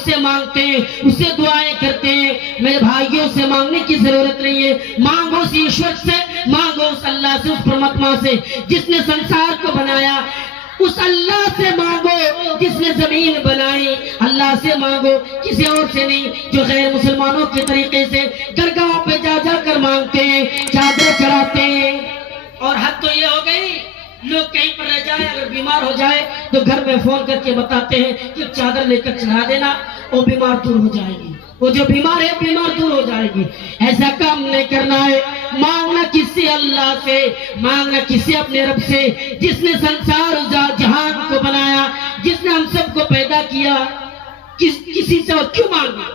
اس سے مانگتے ہیں، اس سے دعائیں کرتے ہیں۔ میرے بھائیوں سے مانگنے کی ضرورت نہیں ہے، مانگو اس ایشور سے، مانگو اس اللہ سے، اس پرماتما سے جس نے سنسار کو بنایا، اس اللہ سے مانگو جس نے زمین بنائی، اللہ سے مانگو، کسی اور سے نہیں۔ جو غیر مسلمانوں کے طریقے سے درگاہوں پہ جا جا کر مانگتے ہیں، چادر چڑھاتے ہیں، اور حد تو یہ ہو گئی لوگ کہیں پر رہ جائے، اگر بیمار ہو جائے تو گھر میں فون کر کے بتاتے ہیں کہ چادر لے کر چڑھا دینا، وہ بیمار دور ہو جائے گی، وہ جو بیمار ہے بیمار دور ہو جائے گی۔ ایسا کام نہیں کرنا ہے، مانگنا کسی اللہ سے، مانگنا کسی اپنے رب سے جس نے سنسار جہان کو بنایا، جس نے ہم سب کو پیدا کیا۔ کسی سے کیوں مانگنا؟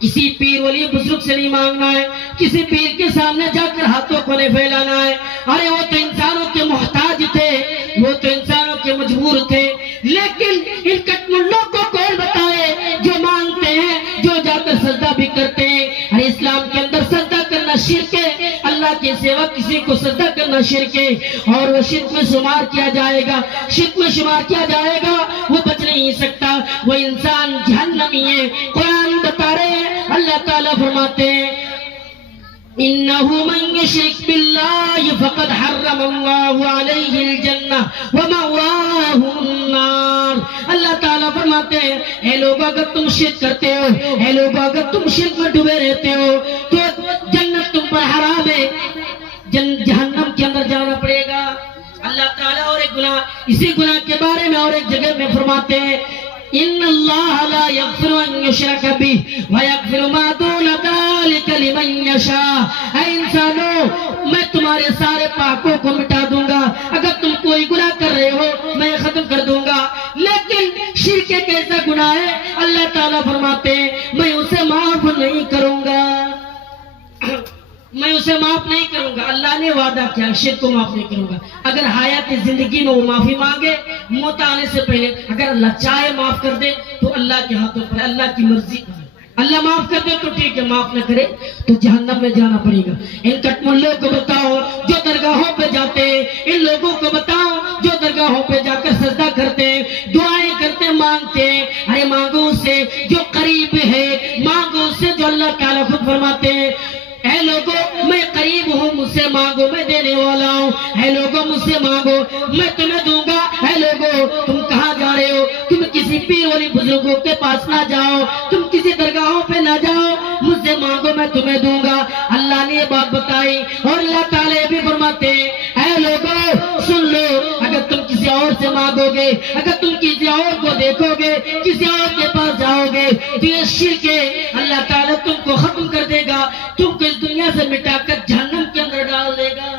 کسی پیر ولی بزرگ سے نہیں مانگنا ہے، کسی پیر کے سامنے جا کر ہاتھوں کو نہیں پھیلانا ہے۔ ارے وہ تو انسانوں کے محتاج تھے، وہ تو انسانوں کے مجبور تھے، لیکن ان کٹمنڈوں کو کون بتائے جو مانگتے ہیں، جو جا کر سجدہ بھی کرتے ہیں۔ ارے اسلام کے اندر سجدہ کرنا شرک ہے، اللہ کے سوا کسی کو سجدہ کرنا شرک ہے، اور وہ شرک میں شمار کیا جائے گا، شرک میں شمار کیا جائے گا، وہ بچ نہیں سکتا، وہ انسان جہنمی ہے۔ قرآن بتا رہے ہیں، اللہ تعالیٰ فرماتے ہیں إِنَّهُ مَن يُشْرِكْ بِاللَّهِ فَقَدْ حَرَّمَ اللَّهُ عَلَيْهِ الْجَنَّةَ وَمَأْوَاهُ النَّارُ۔ اللہ تعالیٰ فرماتے ہیں اے لوگ اگر تم شرک کرتے ہو، اے لوگ اگر تم شرک میں ڈوبے رہتے ہو تو جنت تم پر حرام ہے، جہنم کے اندر جانا پڑے گا۔ اللہ تعالیٰ اور ایک گناہ، اسی گناہ کے بارے میں اور ایک جگہ میں فرماتے ہیں ان اللہ لا یغفر ان یشرک بہ ویغفر ما دون ذلک لمن یشاء۔ اے انسانوں، میں تمہارے سارے پاکوں کو مٹا دوں گا، اگر تم کوئی گناہ کر رہے ہو میں ختم کر دوں گا، لیکن شرک ایک ایسا گناہ ہے اللہ تعالیٰ فرماتے ہیں میں اسے معاف نہیں کروں گا، میں اسے معاف نہیں کروں گا۔ اللہ نے وعدہ کیا شرک کو معاف نہیں کروں گا۔ اگر حیات زندگی میں وہ معافی مانگے موت آنے سے پہلے، اگر اللہ چاہے معاف کر دے تو اللہ کے ہاتھوں پر، اللہ کی مرضی ہے۔ اللہ معاف کر دے تو ٹھیک ہے، معاف نہ کرے تو جہنم میں جانا پڑے گا۔ ان کٹملوں کو بتاؤ جو درگاہوں پہ جاتے ہیں، ان لوگوں کو بتاؤ جو درگاہوں پہ جا کر سجدہ کرتے ہیں، دعائیں کرتے ہیں، مانگتے ہیں۔ ارے مانگو اس سے جو قریب ہے، مانگو اس سے جو اللہ تعالیٰ خود فرماتے ہیں اے لوگوں میں قریب ہوں، مجھ سے مانگو میں دینے والا ہوں، اے لوگوں مجھ سے مانگو میں تمہیں دوں گا۔ اے لوگوں تم کہاں جا رہے ہو؟ تم کسی پیر والی بزرگوں کے پاس نہ جاؤ، تم کسی درگاہوں پہ نہ جاؤ، مجھ سے مانگو میں تمہیں دوں گا۔ اللہ نے یہ بات بتائی اور اللہ تعالیٰ یہ بھی فرماتے ہیں اے لوگوں سن لو، اگر تم کسی اور سے مانگو گے، اگر تم کسی اور کو دیکھو گے، کسی اور کے پاس جاؤ گے تو یہ شرک ہے، اللہ تعالیٰ تم کو ختم کر دے گا، تم کو اس دنیا سے مٹا کر جہنم کے اندر ڈال دے گا۔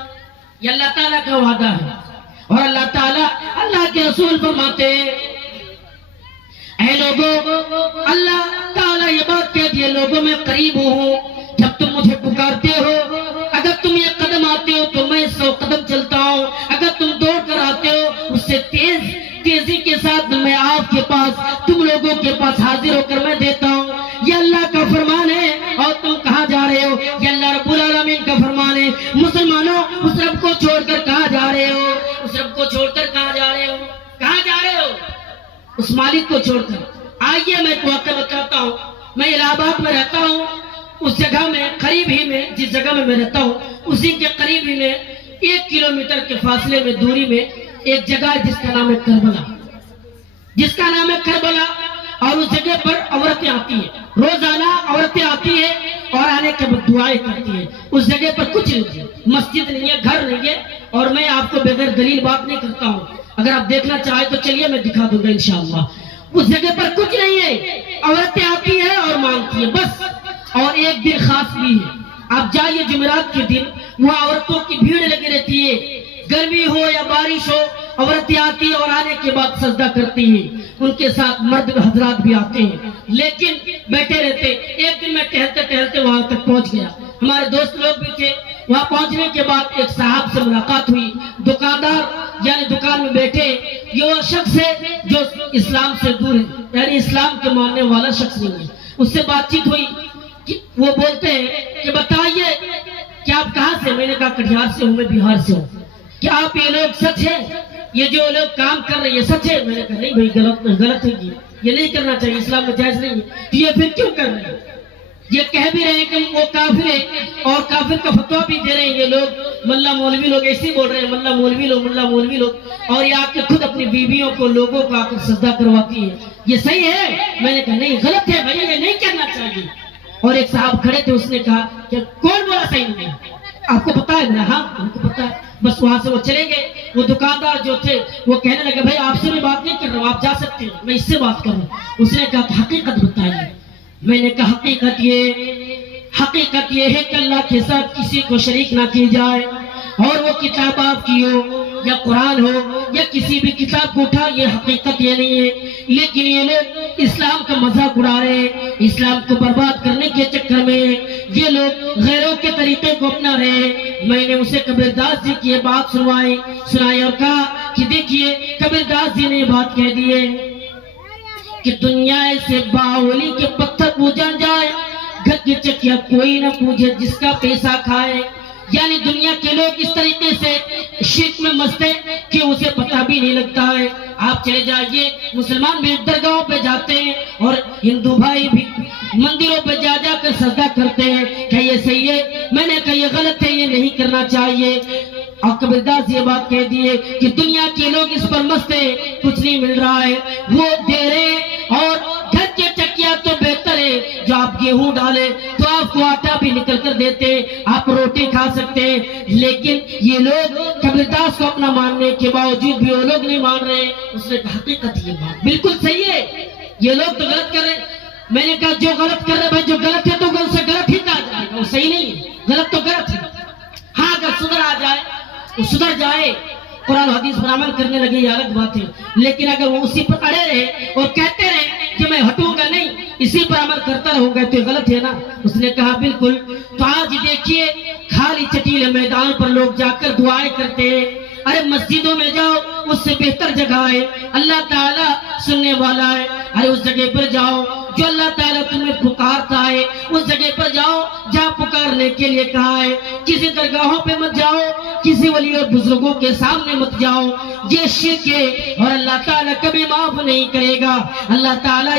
یہ اللہ تعالیٰ کا وعدہ ہے، اور اللہ تعالیٰ اللہ کے رسول فرماتے ہیں اے لوگوں، اللہ تعالیٰ یہ بات کہہ دی لوگوں میں قریب ہوں، جب تم مجھے پکارتے ہو، اگر تم یہ قدم آتے ہو تو میں 100 قدم چلتا ہوں، اگر تم دوڑ کر آتے ہو اس سے تیزی کے ساتھ میں آپ کے پاس، تم لوگوں کے پاس حاضر ہو کر میں دیتا ہوں۔ یہ اللہ کا فرمان ہے، اور تم کہاں جا رہے ہو؟ یہ اللہ رب العالمین کا فرمان ہے۔ مسلمانوں اس رب کو چھوڑ کر کہاں جا رہے ہو؟ اس رب کو چھوڑ کر کہاں جا رہے ہو؟ کہاں جا رہے ہو؟ اس مالک کو چھوڑ کر۔ آئیے میں ایک واقعہ بتاتا ہوں، میں الہ آباد میں رہتا ہوں، اس جگہ میں قریب ہی میں، جس جگہ میں رہتا ہوں اسی کے قریب ہی میں 1 کلومیٹر کے فاصلے میں دوری میں ایک جگہ ہے جس کا نام ہے کربلا، جس کا نام ہے کربلا۔ اور اس جگہ پر عورتیں آتی ہیں، روزانہ عورتیں آتی ہیں اور آنے کے بعد دعائیں کرتی ہیں۔ اس جگہ پر کچھ نہیں ہے، مسجد نہیں ہے، گھر نہیں ہے، اور میں آپ کو بغیر دلیل بات نہیں کرتا ہوں، اگر آپ دیکھنا چاہیں تو چلیے میں دکھا دوں گا انشاءاللہ۔ اس جگہ پر کچھ نہیں ہے، عورتیں آتی ہیں اور مانگتی ہیں بس۔ اور ایک دن خاص بھی ہے، آپ جائیے جمعرات کے دن، وہ عورتوں کی بھیڑ لگی رہتی ہے، گرمی ہو یا بارش ہو، عورتیں آتی ہیں اور آنے کے بعد سجدہ کرتی ہیں، ان کے ساتھ مرد حضرات بھی آتے ہیں، لیکن بیٹھے رہتے۔ ایک دن میں ٹہلتے ٹہلتے وہاں تک پہنچ گیا، ہمارے دوست لوگ بھی تھے۔ وہاں پہنچنے کے بعد ایک صاحب سے ملاقات ہوئی، دکاندار یعنی دکان میں بیٹھے، یہ وہ شخص ہے جو اسلام سے دور ہے، یعنی اسلام کے ماننے والا شخص نہیں ہے۔ اس سے بات چیت ہوئی، وہ بولتے ہیں کہ بتائیے کہ آپ کہاں سے؟ میں نے کہا کٹیہار سے ہوں، میں بہار سے ہوں۔ کیا آپ یہ لوگ سچ ہے؟ یہ جو لوگ کام کر رہے ہیں یہ سچ ہے؟ میں نے کہا نہیں بھائی، غلط ہے جی، یہ نہیں کرنا چاہیے، اسلام میں جائز نہیں ہے، تو یہ پھر کیوں کر رہے ہیں؟ یہ کہہ بھی رہے ہیں کہ وہ کافر ہے اور کافر کا فتویٰ بھی دے رہے ہیں یہ لوگ، ملا مولوی لوگ ایسے ہی بول رہے ہیں، ملا مولوی لوگ، اور یہ آ کے خود اپنی بیویوں کو لوگوں کو آ کر سجدہ کرواتی ہے، یہ صحیح ہے؟ میں نے کہا نہیں، غلط ہے بھائی، یہ نہیں کرنا چاہیے۔ اور ایک صاحب کھڑے تھے، اس نے کہا کہ کون بولا صحیح نہیں ہے؟ آپ کو پتا ہے؟ ہاں ان کو پتا ہے۔ بس وہاں سے وہ چلے گئے۔ وہ دکاندار جو تھے وہ کہنے لگے بھائی آپ سے میں بات نہیں کر رہا ہوں، آپ جا سکتے ہیں، میں اس سے بات کر رہا ہوں۔ اس نے کہا کہ حقیقت بتائیے۔ میں نے کہا حقیقت یہ ہے کہ اللہ کے ساتھ کسی کو شریک نہ کی جائے، اور وہ کتاب آپ کی ہو یا قرآن ہو یا کسی بھی کتاب کو اٹھا، یہ حقیقت یہ نہیں ہے۔ لیکن یہ لوگ اسلام کا مذاق اڑا رہے ہیں، اسلام کو برباد کرنے کے چکر میں یہ لوگ غیروں کے طریقے کو اپنا رہے ہیں۔ میں نے اسے کبیرداس جی کی یہ بات سنائی اور کہا کہ دیکھیے کبیرداس جی نے یہ بات کہہ دی ہے کہ دنیا سے باولی کے پتھر پوجا جائے، گھر کی چکیا کوئی نہ پوجے جس کا پیسہ کھائے۔ یعنی دنیا کے لوگ اس طریقے سے شرک میں مست ہیں کہ اسے پتہ بھی نہیں لگتا ہے۔ آپ چلے جائیے، مسلمان بھی درگاہوں پہ جاتے ہیں اور ہندو بھائی بھی مندروں پہ جا کر سجدہ کرتے ہیں، کیا یہ صحیح ہے؟ میں نے کہا یہ غلط ہے، یہ نہیں کرنا چاہیے۔ اور کبیرداس یہ بات کہہ دیے کہ دنیا کے لوگ اس پر مست ہیں، کچھ نہیں مل رہا ہے، وہ دے رہے، اور گھر کے چکیا تو بہتر ہے جو آپ گیہوں ڈالے تو آپ کو آٹا بھی نکل کر دیتے، آپ روٹی کھا سکتے ہیں۔ لیکن یہ لوگ کبیرداس کو اپنا ماننے کے باوجود بھی وہ لوگ نہیں مان رہے۔ اس نے کہا حقیقت یہ بات بالکل صحیح ہے، یہ لوگ تو غلط کر رہے ہیں۔ میں نے کہا جو غلط کر رہے بھائی، جو غلط ہے تو غلط سے غلط ہی کہا جائے گا، وہ صحیح نہیں ہے، غلط تو غلط ہے۔ ہاں اگر سدھر آ جائے تو سدھر جائے، قرآن حدیث پر عمل کرنے لگے، یہ الگ بات ہے۔ لیکن اگر وہ اسی پر اڑے رہے اور کہتے رہے کہ میں ہٹوں گا نہیں، اسی پر عمل کرتا رہوں گا، تو یہ غلط ہے نا۔ اس نے کہا بالکل۔ تو آج دیکھیے خالی چٹیلے میدان پر لوگ جا کر دعائیں کرتے ہیں، ارے مسجدوں میں جاؤ، اس سے بہتر جگہ ہے، اللہ تعالیٰ سننے والا ہے، ارے اس جگہ پر جاؤ جو اللہ تعالیٰ تمہیں پکارتا ہے، اس جگہ پر جاؤ جہاں پکارنے کے لیے کہا ہے۔ کسی درگاہوں پہ مت جاؤ، کسی ولی اور بزرگوں کے سامنے مت جاؤ، یہ شرک ہے اور اللہ تعالیٰ کبھی معاف نہیں کرے گا۔ اللہ تعالیٰ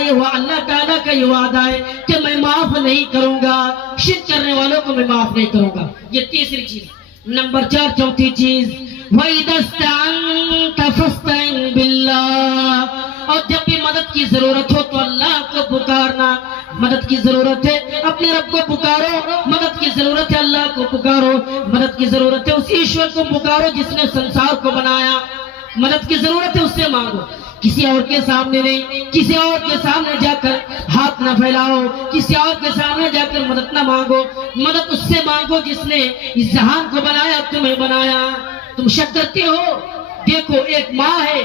کا یہ وعدہ ہے کہ میں معاف نہیں کروں گا، شرک کرنے والوں کو میں معاف نہیں کروں گا۔ یہ تیسری چیز۔ نمبر 4، چوتھی چیز، وَإِذَا اسْتَعَنْتَ فَاسْتَعِنْ بِاللَّهِ، اور جب بھی مدد کی ضرورت ہو تو اللہ کو پکارنا۔ مدد کی ضرورت ہے اپنے رب کو پکارو، مدد کی ضرورت ہے اللہ کو پکارو، مدد کی ضرورت ہے اس ایشور کو پکارو جس نے سنسار کو بنایا، مدد کی ضرورت ہے اس سے مانگو، کسی اور کے سامنے نہیں۔ کسی اور کے سامنے جا کر ہاتھ نہ پھیلاؤ، کسی اور کے سامنے جا کر مدد نہ مانگو، مدد اس سے مانگو جس نے اس جہان کو بنایا، تمہیں بنایا۔ تم شک کرتے ہو؟ دیکھو ایک ماں ہے،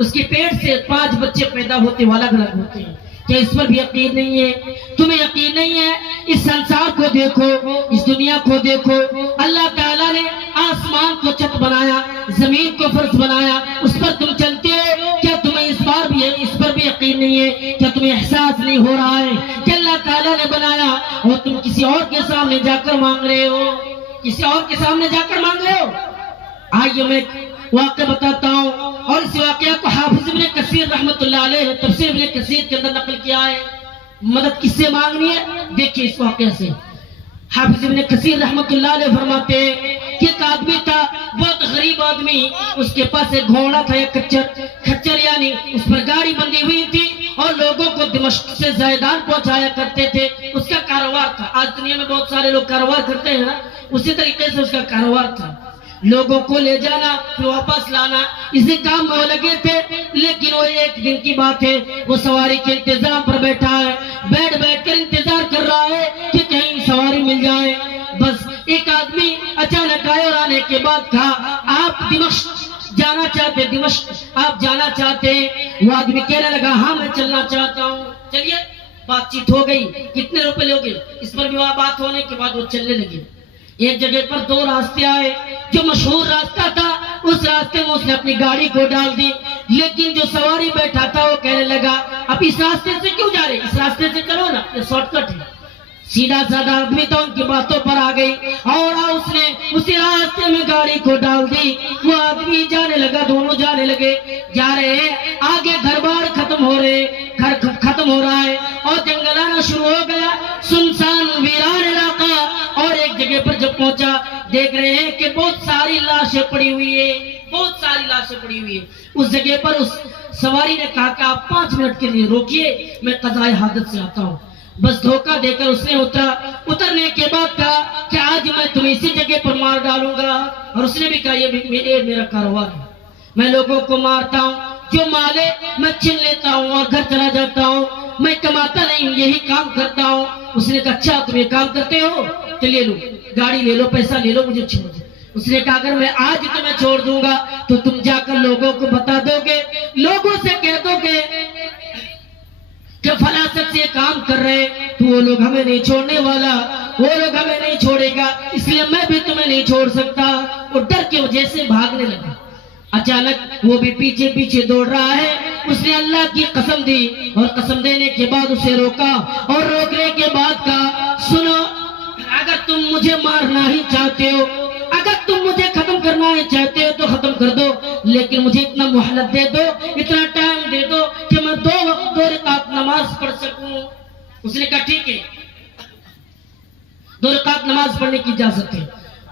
اس کے پیٹ سے 5 بچے پیدا ہوتے، وہ الگ الگ ہوتے ہیں، کیا اس پر بھی یقین نہیں ہے؟ تمہیں یقین نہیں ہے؟ اس سنسار کو دیکھو، اس دنیا کو دیکھو، اللہ تعالیٰ نے آسمان کو چھت بنایا، زمین کو فرش بنایا، اس پر تم چلتے ہو، کیا تمہیں اس پر بھی یقین نہیں ہے؟ کیا تمہیں احساس نہیں ہو رہا ہے کہ اللہ تعالیٰ نے بنایا اور تم کسی اور کے سامنے جا کر مانگ رہے ہو، کسی اور کے سامنے جا کر مانگ رہے ہو؟ آئیے میں واقعہ بتاتا ہوں، اور اس واقعہ کو حافظ ابن کثیر رحمۃ اللہ علیہ تفسیر ابن کثیر کے اندر نقل کیا ہے۔ مدد کس سے مانگنی ہے؟ دیکھیے اس واقعہ سے۔ حافظ ابن کثیر رحمۃ اللہ علیہ فرماتے ہیں کہ ایک آدمی تھا، بہت غریب آدمی، اس کے پاس ایک گھوڑا تھا یا کچر، یعنی اس پر گاڑی بندھی ہوئی تھی، اور لوگوں کو دمشق سے زیدان پہنچایا کرتے تھے۔ اس کا کاروبار تھا، آج دنیا میں بہت سارے لوگ کاروبار کرتے ہیں نا، اسی طریقے سے اس کا کاروبار تھا، لوگوں کو لے جانا پھر واپس لانا، اسی کام میں وہ لگے تھے۔ لیکن وہ ایک دن کی بات ہے، وہ سواری کے انتظام پر بیٹھا ہے، بیٹھ کر انتظار کر رہا ہے کہ کہیں سواری مل جائے۔ بس ایک آدمی اچانک آئے اور آنے کے بعد کہا آپ دمشق جانا چاہتے؟ دمشق آپ جانا چاہتے؟ وہ آدمی کہنے لگا ہاں میں چلنا چاہتا ہوں۔ چلیے بات چیت ہو گئی، کتنے روپے لوگے؟ اس پر بھی بات ہونے کے بعد وہ چلنے لگے۔ ایک جگہ پر 2 راستے آئے، جو مشہور راستہ تھا اس راستے میں اس نے اپنی گاڑی کو ڈال دی، لیکن جو سواری بیٹھا تھا وہ کہنے لگا اب اس راستے سے کیوں جا رہے، اس راستے سے چلو نا، یہ شارٹ کٹ ہے۔ سیدھا سادہ آدمی تو ان کی باتوں پر آ گئی اور اس نے اسی راستے میں گاڑی کو ڈال دی۔ وہ آدمی جانے لگا، دونوں جانے لگے، جا رہے ہیں، آگے گھر بار ختم ہو رہے، گھر ختم ہو رہا ہے اور جنگل آنا شروع ہو گیا، سنسان ویران علاقہ، اور ایک جگہ پر جب پہنچا دیکھ رہے ہیں کہ بہت ساری لاشیں پڑی ہوئی ہے، بہت ساری لاشیں پڑی ہوئی ہے۔ اس جگہ پر اس سواری نے کہا کہ آپ 5 منٹ کے لیے روکیے، میں قضائے حاجت سے آتا ہوں۔ بس دھوکہ دے کر اس نے اترا، اترنے کے بعد کہا کہ آج میں تمہیں اسی جگہ پر مار ڈالوں گا، اور اس نے بھی کہا یہ میرا کاروبار ہے، میں لوگوں کو مارتا ہوں، جو مالے میں چھین لیتا ہوں اور گھر چلا جاتا ہوں، میں کماتا نہیں ہوں، یہی کام کرتا ہوں۔ اس نے کہا اچھا تم یہ کام کرتے ہو تو لے لو، گاڑی لے لو، پیسہ لے لو، مجھے چھوڑ دو۔ اس نے کہا اگر میں آج تمہیں چھوڑ دوں گا تو تم جا کر لوگوں کو بتا دو گے، لوگوں سے کہہ دو گے کہ فلاں شخص یہ کام کر رہے، تو وہ لوگ ہمیں نہیں چھوڑنے والا، وہ لوگ ہمیں نہیں چھوڑے گا، اس لیے میں بھی تمہیں نہیں چھوڑ سکتا۔ اور ڈر کی وجہ سے بھاگنے لگا۔ اچانک وہ بھی پیچھے پیچھے دوڑ رہا ہے، اس نے اللہ کی قسم دی، اور قسم دینے کے بعد اسے روکا، اور روکنے کے بعد کہا سنو، اگر تم مجھے مارنا ہی چاہتے ہو، اگر تم مجھے ختم کرنا ہی چاہتے ہو تو ختم کر دو، لیکن مجھے اتنا مہلت دے دو، اتنا ٹائم دے دو کہ میں 2 رکعت نماز پڑھ سکوں۔ اس نے کہا ٹھیک ہے، 2 رکعت نماز پڑھنے کی اجازت ہے۔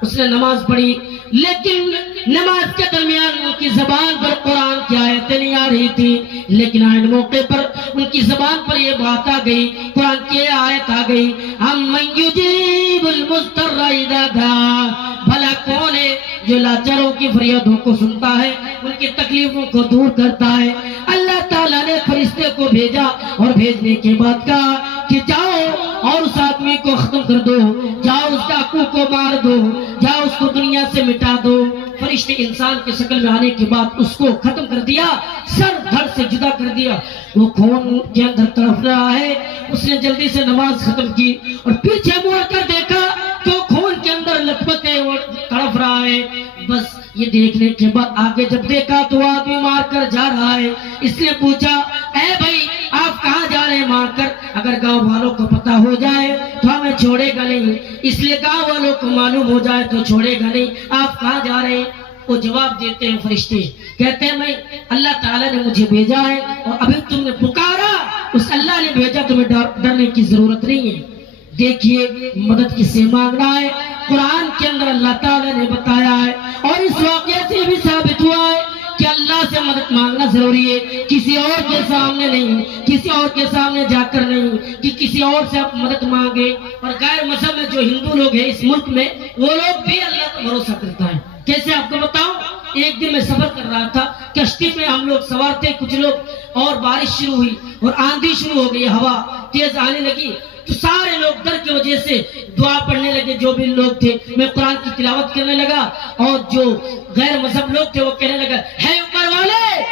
اس نے نماز پڑھی، لیکن نماز کے درمیان ان کی زبان پر قرآن کی آیتیں نہیں آ رہی تھی، لیکن آئین موقع پر ان کی زبان پر یہ بات آ گئی، قرآن کی آیت آ گئی، امن یجیب المضطر اذا دعا، بھلا کون ہے جو لاچاروں کی فریادوں کو سنتا ہے، ان کی تکلیفوں کو دور کرتا ہے۔ اللہ تعالیٰ نے فرشتے کو بھیجا، اور بھیجنے کے بعد کہا کہ جاؤ اور اس آدمی کو ختم کر دو، جاؤ اس ڈاکو کو مار دو، جاؤ اس کو دنیا سے مٹا دو۔ فرشتے انسان کی شکل میں آنے کے بعد اس کو ختم کر دیا، سر دھڑ سے جدا کر دیا، وہ خون کے اندر تڑپ رہا ہے۔ اس نے جلدی سے نماز ختم کی اور پیچھے مڑ کر دیکھا تو خون کے اندر لپٹے وہ تڑپ رہا ہے۔ بس یہ دیکھنے کے بعد آگے جب دیکھا تو وہ آدمی مار کر جا رہا ہے۔ اس نے پوچھا اے بھائی آپ کہاں جا رہے ہیں مار کر؟ اگر گاؤں والوں کو پتا ہو جائے تو ہمیں چھوڑے گا نہیں، اس لیے گاؤں والوں کو معلوم ہو جائے تو چھوڑے گا نہیں، آپ کہاں جا رہے ہیں؟ وہ جواب دیتے ہیں فرشتے، کہتے ہیں میں اللہ تعالیٰ نے مجھے بھیجا ہے، اور ابھی تم نے پکارا، اس اللہ نے بھیجا، تمہیں ڈرنے کی ضرورت نہیں ہے۔ دیکھیے مدد کس سے مانگنا ہے، قرآن کے اندر اللہ تعالیٰ نے بتایا ہے، اور اس واقعے سے بھی ثابت ہوا ہے کہ اللہ سے مدد مانگنا ضروری ہے، کسی اور کے سامنے نہیں، کسی اور کے سامنے جا کر نہیں کہ کسی اور سے آپ مدد مانگے۔ اور غیر مذہب میں جو ہندو لوگ ہیں اس ملک میں، وہ لوگ بھی اللہ پر بھروسہ کرتا ہے۔ کیسے آپ کو بتاؤں، ایک دن میں سفر کر رہا تھا، کشتی میں ہم لوگ سوار تھے کچھ لوگ، اور بارش شروع ہوئی اور آندھی شروع ہو گئی، ہوا تیز آنے لگی، تو سارے لوگ ڈر کی وجہ سے دعا پڑھنے لگے، جو بھی لوگ تھے، میں قرآن کی تلاوت کرنے لگا، اور جو غیر مذہب لوگ تھے وہ کہنے لگا ہے اوپر والے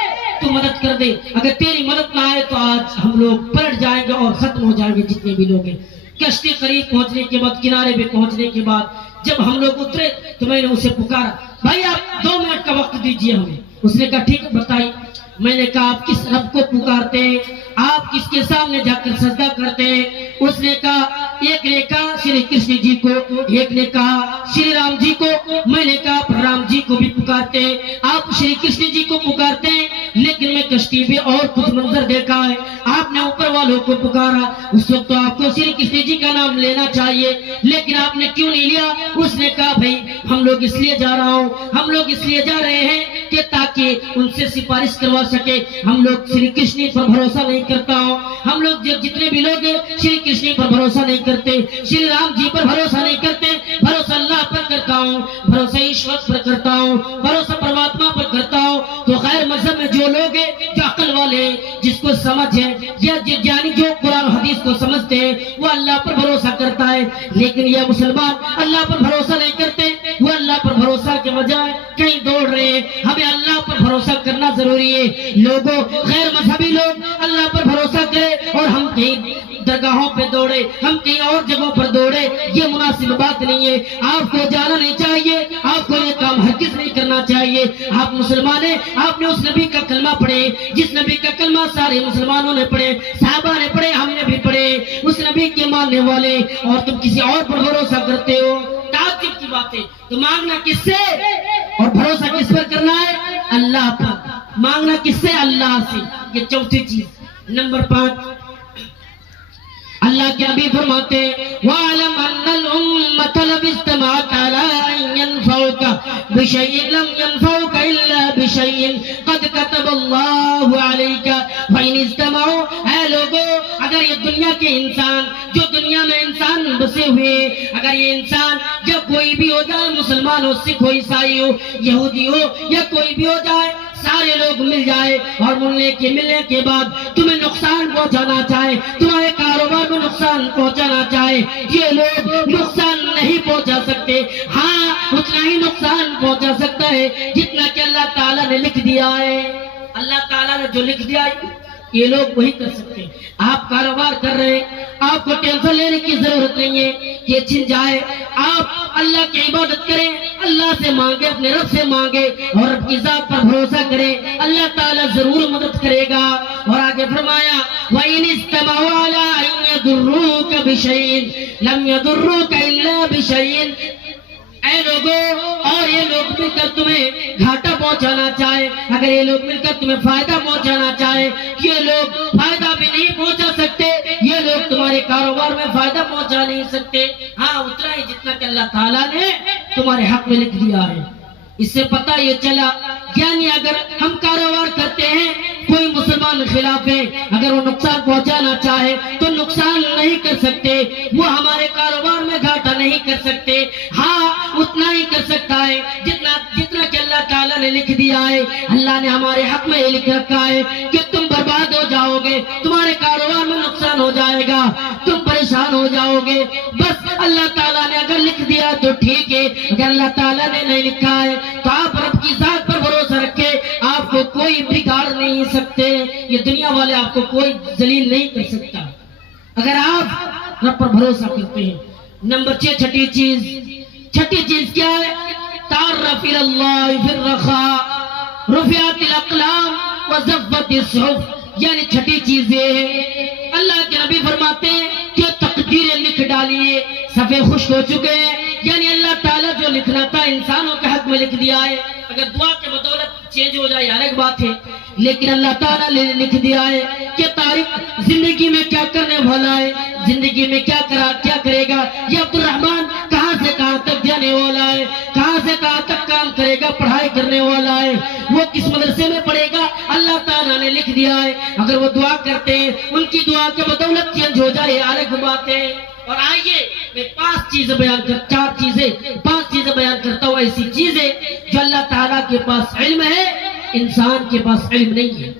تو مدد کر دے، اگر تیری مدد نہ آئے تو آج ہم لوگ پلٹ جائیں گے اور ختم ہو جائیں گے جتنے بھی لوگ ہیں۔ کشتی قریب پہنچنے کے بعد، کنارے پہ پہنچنے کے بعد جب ہم لوگ اترے تو میں نے اسے پکارا، بھائی آپ 2 منٹ کا وقت دیجئے ہمیں۔ اس نے کہا ٹھیک ہے بتائیے۔ میں نے کہا آپ کس رب کو پکارتے ہیں، آپ کس کے سامنے جا کر سجدہ کرتے ہیں؟ اس نے کہا ایک نے کہا شری کرشن جی کو، ایک نے کہا شری رام جی کو، میں نے کہا آپ رام جی کو بھی پکارتے ہیں، آپ شری کرشن جی کو پکارتے ہیں، لیکن میں کشتی میں اور کچھ منظر دیکھا ہے، آپ نے اوپر والوں کو پکارا، اس وقت تو آپ کو شری کرشن جی کا نام لینا چاہیے، لیکن آپ نے کیوں نہیں لیا؟ اس نے کہا بھائی ہم لوگ اس لیے جا رہا ہوں، ہم لوگ اس لیے جا رہے ہیں کہ تاکہ ان سے سفارش کروا سکے، ہم لوگ شری کرشن پر بھروسہ نہیں کرتا ہوں، ہم لوگ جتنے بھی لوگ ہیں شری کرشن پر بھروسہ نہیں کرتے، شری رام جی پر بھروسہ نہیں کرتے، بھروسہ اللہ پر کرتا ہوں، بھروسہ ایشور پر کرتا ہوں، بھروسہ پرماتما پر کرتا ہوں۔ تو غیر مذہب میں جو لوگ ہیں، جو عقل والے ہیں، جس کو سمجھ ہے، یا یعنی جو قرآن و حدیث کو سمجھتے ہیں، وہ اللہ پر بھروسہ کرتا ہے، لیکن یہ مسلمان اللہ پر بھروسہ نہیں کرتے، وہ اللہ پر بھروسہ کے بجائے کہیں دوڑ رہے ہیں۔ ہمیں اللہ پر بھروسہ کرنا ضروری ہے۔ لوگوں غیر مذہبی لوگ اللہ پر بھروسہ کرے اور ہم کہیں درگاہوں پہ دوڑے، ہم کہیں اور جگہوں پر دوڑے، یہ مناسب بات نہیں ہے۔ آپ کو جانا نہیں چاہیے، آپ کو یہ کام ہرگز نہیں کرنا چاہیے۔ آپ مسلمان ہیں، آپ نے اس نبی کا کلمہ پڑھے جس نبی کا کلمہ سارے مسلمانوں نے پڑھے، صحابہ نے پڑھے، ہم نے بھی پڑھے، اس نبی کے ماننے والے، اور تم کسی اور پر بھروسہ کرتے ہو۔ تعجب کی بات ہے، تو مانگنا کس سے اور بھروسہ کس پر کرنا ہے؟ اللہ پر۔ مانگنا کس سے؟ اللہ سے۔ یہ چوتھی چیز، نمبر 5 اللہ کے نبی فرماتے وَعَلَمْ أَنَّ الْأُمَّةَ لَوْ اجْتَمَعَتْ عَلَىٰ أَن يَنفَعُوكَ بِشَيْءٍ لَّمْ يَنفَعُوكَ إِلَّا بِشَيْءٍ قَدْ كَتَبَ اللَّهُ عَلَيْكَ وَإِنِ اجْتَمَعُوا اے لوگو اگر یہ دنیا کے انسان جو دنیا میں انسان بسے ہوئے اگر یہ انسان جب کوئی بھی ہو جائے مسلمان ہو سکھ ہو عیسائی ہو یہودی ہو یا کوئی بھی ہو جائے سارے لوگ مل جائے اور ملنے کے بعد تمہیں نقصان پہنچانا چاہے تمہارے کاروبار میں نقصان پہنچانا چاہے یہ لوگ نقصان نہیں پہنچا سکتے ہاں اتنا ہی نقصان پہنچا سکتا ہے جتنا کہ اللہ تعالیٰ نے لکھ دیا ہے اللہ تعالیٰ نے جو لکھ دیا ہے یہ لوگ وہی کر سکتے ہیں آپ کاروبار کر رہے ہیں آپ کو ٹینشن لینے کی ضرورت نہیں ہے کہ چھن جائے آپ اللہ کی عبادت کریں اللہ سے مانگے اپنے رب سے مانگے اور رب کی ذات پر بھروسہ کریں اللہ تعالیٰ ضرور مدد کرے گا اور آگے فرمایا وَإِنِ اسْتَمَعُوا عَلَىٰ أَن يَضُرُّوكَ بِشَيْءٍ لَمْ يَضُرُّوكَ إِلَّا بِشَيْءٍ اے لوگوں اور یہ لوگ مل کر تمہیں گھاٹا پہنچانا چاہے اگر یہ لوگ مل کر تمہیں فائدہ پہنچانا چاہے یہ لوگ فائدہ بھی نہیں پہنچا سکتے یہ لوگ تمہارے کاروبار میں فائدہ پہنچا نہیں سکتے ہاں اتنا ہی جتنا کہ اللہ تعالیٰ نے تمہارے حق میں لکھ دیا ہے اس سے پتہ یہ چلا یعنی اگر ہم کاروبار کرتے ہیں کوئی مسلمان خلاف ہے اگر وہ نقصان پہنچانا چاہے تو نقصان نہیں کر سکتے وہ ہمارے کاروبار میں گھاٹا نہیں کر سکتے ہاں اتنا ہی کر سکتا ہے جتنا کہ اللہ تعالیٰ نے لکھ دیا ہے اللہ نے ہمارے حق میں یہ لکھ رکھا ہے کہ تم برباد ہو جاؤ گے تمہارے کاروبار میں نقصان ہو جائے گا تم پریشان ہو جاؤ گے بس اللہ تعالیٰ نے اگر لکھ دیا تو ٹھیک ہے اگر اللہ تعالیٰ نے نہیں لکھا ہے تو آپ رب کی ذات پر بھروسہ رکھے آپ کو کوئی بگاڑ نہیں سکتے یہ دنیا والے آپ کو کوئی ذلیل نہیں کر سکتا اگر آپ رب پر بھروسہ کرتے ہیں نمبر 6 چھٹی چیز کیا ہے تعرف الى اللہ فی الرخاء رفعت الاقلام وزفت الصحف یعنی چھٹی چیز یہ ہے اللہ کے نبی فرماتے ہیں کہ تقدیریں لکھ ڈالیے صفحے خشک ہو چکے ہیں یعنی اللہ تعالیٰ جو لکھنا تھا انسانوں کے حق میں لکھ دیا ہے اگر دعا کے بدولت چینج ہو جائے الگ بات ہے لیکن اللہ تعالیٰ نے لکھ دیا ہے کہ تاریخ زندگی میں کیا کرنے والا ہے زندگی میں کیا کرے گا یہ عبد الرحمن کہاں سے کہاں تک جانے والا ہے کہاں سے کہاں تک کام کرے گا پڑھائی کرنے والا ہے وہ کس مدرسے میں پڑھے گا اللہ تعالیٰ نے لکھ دیا ہے اگر وہ دعا کرتے ہیں ان کی دعا کے بدولت چینج ہو جائے الگ بات ہے اور آئیے میں 5 چیزیں بیان کرتا ہوں ایسی چیزیں جو اللہ تعالیٰ کے پاس علم ہے انسان کے پاس علم نہیں ہے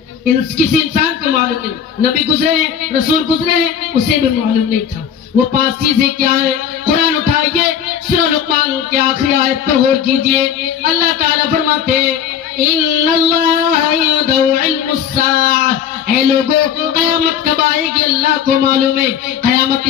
کسی انسان کو معلوم نہیں نبی گزرے ہیں رسول گزرے ہیں اسے بھی معلوم نہیں تھا وہ 5 چیزیں کیا ہیں قرآن اٹھائیے سورہ لقمان کی آخری آیت پر غور کیجئے اللہ تعالیٰ فرماتے ہیں ان اللہ عنده علم الساعہ اے لوگوں قیامت کب آئے گی اللہ کو معلوم ہے قیامت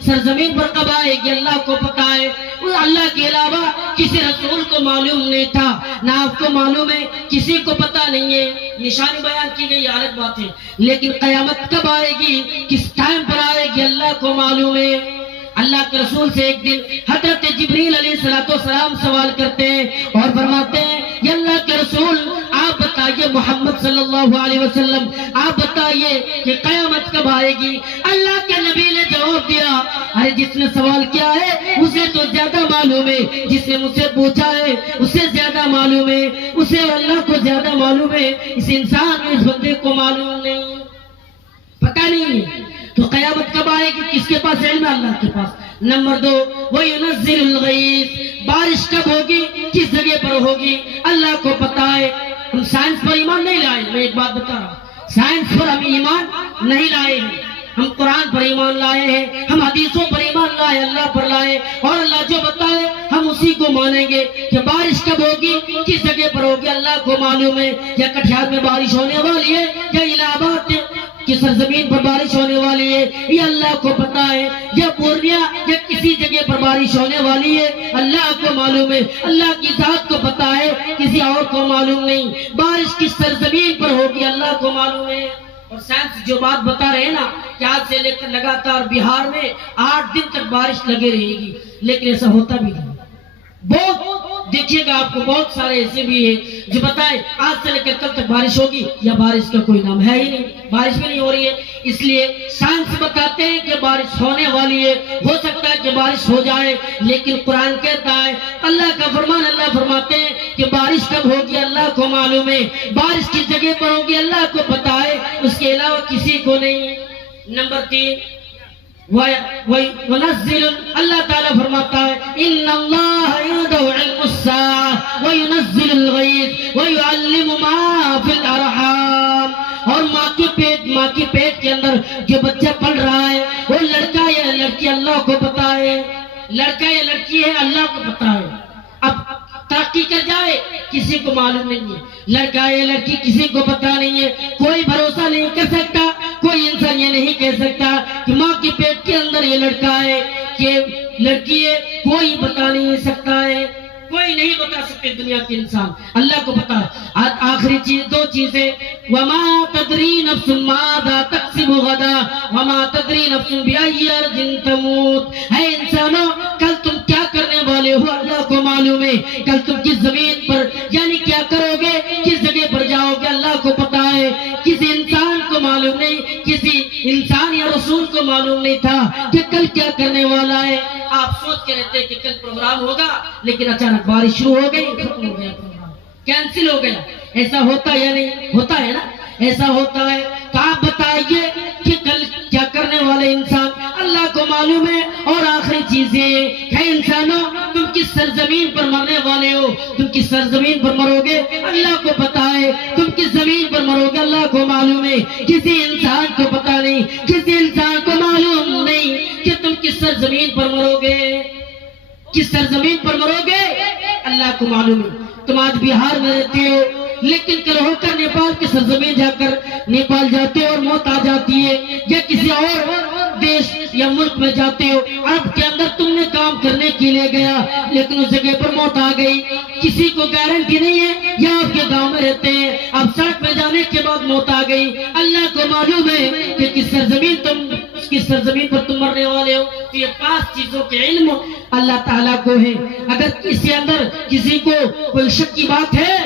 سرزمین پر کب آئے گی اللہ کو پتہ ہے اللہ کے علاوہ کسی رسول کو معلوم نہیں تھا نہ آپ کو معلوم ہے کسی کو پتہ نہیں ہے نشانی بیان کی گئی الگ بات ہے لیکن قیامت کب آئے گی کس ٹائم پر آئے گی اللہ کو معلوم ہے اللہ کے رسول سے ایک دن حضرت جبریل علیہ السلام سوال کرتے ہیں اور فرماتے ہیں یا اللہ کے رسول آپ بتائیے محمد صلی اللہ علیہ وسلم آپ بتائیے کہ قیامت کب آئے گی اللہ کے نبی نے جواب دیا ارے جس نے سوال کیا ہے اسے تو زیادہ معلوم ہے جس نے مجھ سے پوچھا ہے اسے زیادہ معلوم ہے اسے اللہ کو زیادہ معلوم ہے اس انسان اس بندے کو معلوم نہیں پتہ نہیں تو قیامت کب آئے گی کس کے پاس علم ہے اللہ کے پاس نمبر 2 وَيُنَزِّلُ الْغَيْثَ بارش کب ہوگی کس جگہ پر ہوگی اللہ کو پتہ ہے ہم سائنس پر ایمان نہیں لائے میں ایک بات بتا رہا ہوں سائنس پر ہم ایمان نہیں لائے ہیں ہم قرآن پر ایمان لائے ہیں ہم حدیثوں پر ایمان لائے اللہ پر لائے اور اللہ جو بتائے ہم اسی کو مانیں گے کہ بارش کب ہوگی کس جگہ پر ہوگی اللہ کو معلوم ہے یا کٹھیار میں بارش ہونے والی ہے یا الہ آباد کی سرزمین پر بارش ہونے والی ہے یہ اللہ کو پتہ ہے یا پورنیا یا کسی جگہ پر بارش ہونے والی ہے اللہ کو معلوم ہے اللہ کی ذات کو پتہ ہے کسی اور کو معلوم نہیں بارش کس سرزمین پر ہوگی اللہ کو معلوم ہے اور سائنس جو بات بتا رہے ہیں نا کہ آج سے لے کر لگاتار بہار میں 8 دن تک بارش لگے رہے گی لیکن ایسا ہوتا بھی نہیں دیکھیے گا آپ کو بہت سارے ایسے بھی ہیں جو بتائیں آج سے لے کر کل تک بارش ہوگی یا بارش کا کوئی نام ہے ہی نہیں، بارش بھی نہیں ہو رہی ہے۔ اس لیے سائنس بتاتے ہیں کہ بارش ہونے والی ہے، ہو سکتا ہے کہ بارش ہو جائے، لیکن قرآن کہتا ہے اللہ کا فرمان، اللہ فرماتے ہیں کہ بارش کب ہوگی اللہ کو معلوم ہے، بارش کس جگہ پر ہوگی اللہ کو پتا ہے، اس کے علاوہ کسی کو نہیں۔ نمبر 3 وَنَزِّلُ اللہ تعالیٰ فرماتا ہے إِنَّ اللَّهَ يَعْلَمُ عِلْمَ السَّاعَةِ وَيُنَزِّلُ الْغَيْثَ وَيُعَلِّمُ مَا فِي الْأَرْحَامِ، اور ماں کے پیٹ کے اندر جو بچہ پل رہا ہے وہ لڑکا یا لڑکی اللہ کو پتا ہے، لڑکا یا لڑکی ہے اللہ کو پتا ہے۔ اب ترقی کر جائے کسی کو معلوم نہیں ہے، لڑکا یا لڑکی کسی کو پتا نہیں ہے، کوئی بھروسہ نہیں کر سکتا، کوئی انسان یہ نہیں کہہ سکتا کہ ماں کے پیٹ کے اندر یہ لڑکا ہے کہ لڑکی ہے، کوئی بتا نہیں سکتا ہے، کوئی نہیں بتا سکتے دنیا کے انسان، اللہ کو پتا ہے۔ آخری چیز 2 چیزیں، وَمَا تَدْرِي نَفْسٌ مَاذَا تَكْسِبُ غَدًا وَمَا تَدْرِي نَفْسٌ بِأَيِّ أَرْضٍ تَمُوتُ، ہے انسانوں کل تم کیا کرنے والے ہو اللہ کو معلوم ہے، کل تم کس زمین پر یعنی کیا کرو گے، کس جگہ پر جاؤ گے اللہ کو پتا ہے، کسی انسان کو معلوم نہیں، کسی انسان یا رسول کو معلوم نہیں تھا کہ کل کیا کرنے والا ہے۔ آپ سوچ کے رہتے کہ کل پروگرام ہوگا، لیکن اچانک بارش شروع ہو گئی، ختم ہو گیا پروگرام، کینسل ہو گیا۔ ایسا ہوتا یا نہیں ہوتا ہے نا، ایسا ہوتا ہے۔ تو آپ بتائیے کہ کل کیا کرنے والے انسان اللہ کو معلوم ہے۔ اور آخری چیزیں ہے انسانوں تم کس سرزمین پر مرنے والے ہو، تم کس سرزمین پر مرو گے اللہ کو پتا ہے، تم کس زمین پر مرو گے اللہ کو معلوم ہے، کسی انسان کو پتا نہیں، کسی انسان کو معلوم نہیں کہ تم کس سرزمین پر مرو گے، کس سرزمین پر مرو گے اللہ کو معلوم ہے۔ تم آج بہار میں رہتے ہو لیکن کل ہو کر نیپال کی سرزمین جا کر نیپال جاتے ہو اور موت آ جاتی ہے، یا کسی اور دیش یا ملک میں جاتے ہو، عرب کے اندر تم نے کام کرنے کے لیے گیا لیکن اس جگہ پر موت آ گئی، کسی کو گارنٹی نہیں ہے، یا آپ کے گاؤں میں رہتے ہیں اب سڑک میں جانے کے بعد موت آ گئی، اللہ کو معلوم ہے کہ کس سرزمین پر تم مرنے والے ہو۔ تو یہ 5 چیزوں کے علم اللہ تعالیٰ کو ہے۔ اگر اس کے اندر کسی کو کوئی شک کی بات ہے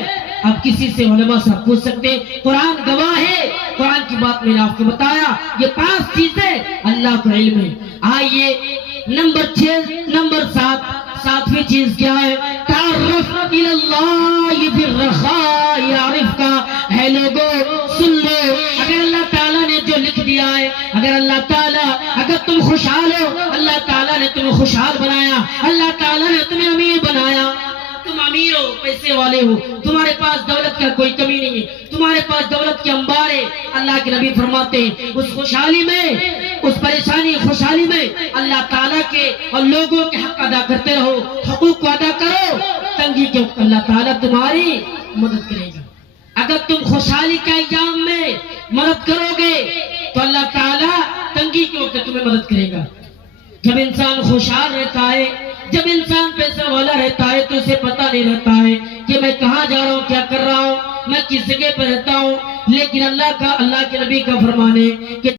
آپ کسی سے علماء سے پوچھ سکتے ہیں، قرآن گواہ ہے، قرآن کی بات میں نے آپ کو بتایا، یہ 5 چیزیں اللہ کو علم ہے۔ آئیے نمبر 7ویں چیز کیا ہے؟ تعرف الی اللہ فی الرخاء یعرفک، ہے لوگوں سن لو، اگر اللہ تعالیٰ نے جو لکھ دیا ہے، اگر تم خوشحال ہو اللہ تعالیٰ نے تمہیں خوشحال بنایا، اللہ تعالیٰ نے تمہیں امیر بنایا، تم امیر ہو، پیسے والے ہو، تمہارے پاس دولت کا کوئی کمی نہیں ہے، تمہارے پاس دولت کے انبار ہے، اللہ کے نبی فرماتے ہیں اس خوشحالی میں، اس پریشانی خوشحالی میں اللہ تعالیٰ کے اور لوگوں کے حق ادا کرتے رہو، حقوق کو ادا کرو، تنگی کے وقت اللہ تعالیٰ تمہاری مدد کرے گا۔ اگر تم خوشحالی کے ایام میں مدد کرو گے تو اللہ تعالیٰ تنگی کے وقت تمہیں مدد کرے گا۔ جب انسان خوشحال رہتا ہے، جب انسان پیسہ والا رہتا ہے تو اسے پتہ نہیں رہتا ہے کہ میں کہاں جا رہا ہوں، کیا کر رہا ہوں، میں کس جگہ پر رہتا ہوں، لیکن اللہ کے نبی کا فرمان ہے کہ